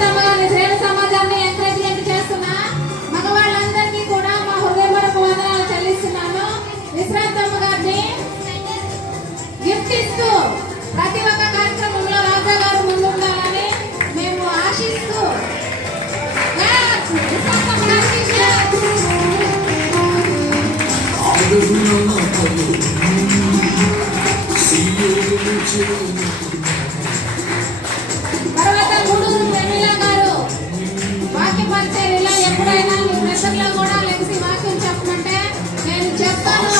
విశ్రాంతమ్మ గారి సేవ సమాజాన్ని ఎంకరేజ్మెంట్ చేస్తున్న మగవాళ్ళందరికీ కూడా మా హృదయపూర్వక వందనాలు చెల్లిస్తున్నాను. విశ్రాంతమ్మ గారిని గిఫ్ట్ ఇస్తూ ప్రతి ఒక్క కార్యక్రమంలో రాజా గారు ముందుండాలని మేము ఆశిస్తూ తర్వాత గూడూరు ప్రమీల గారు వాక్య పరిచర్యలో ఎప్పుడైనా మీ ప్రెషర్లో కూడా లెగిసి వాక్యం చెప్పమంటే నేను చెప్తాను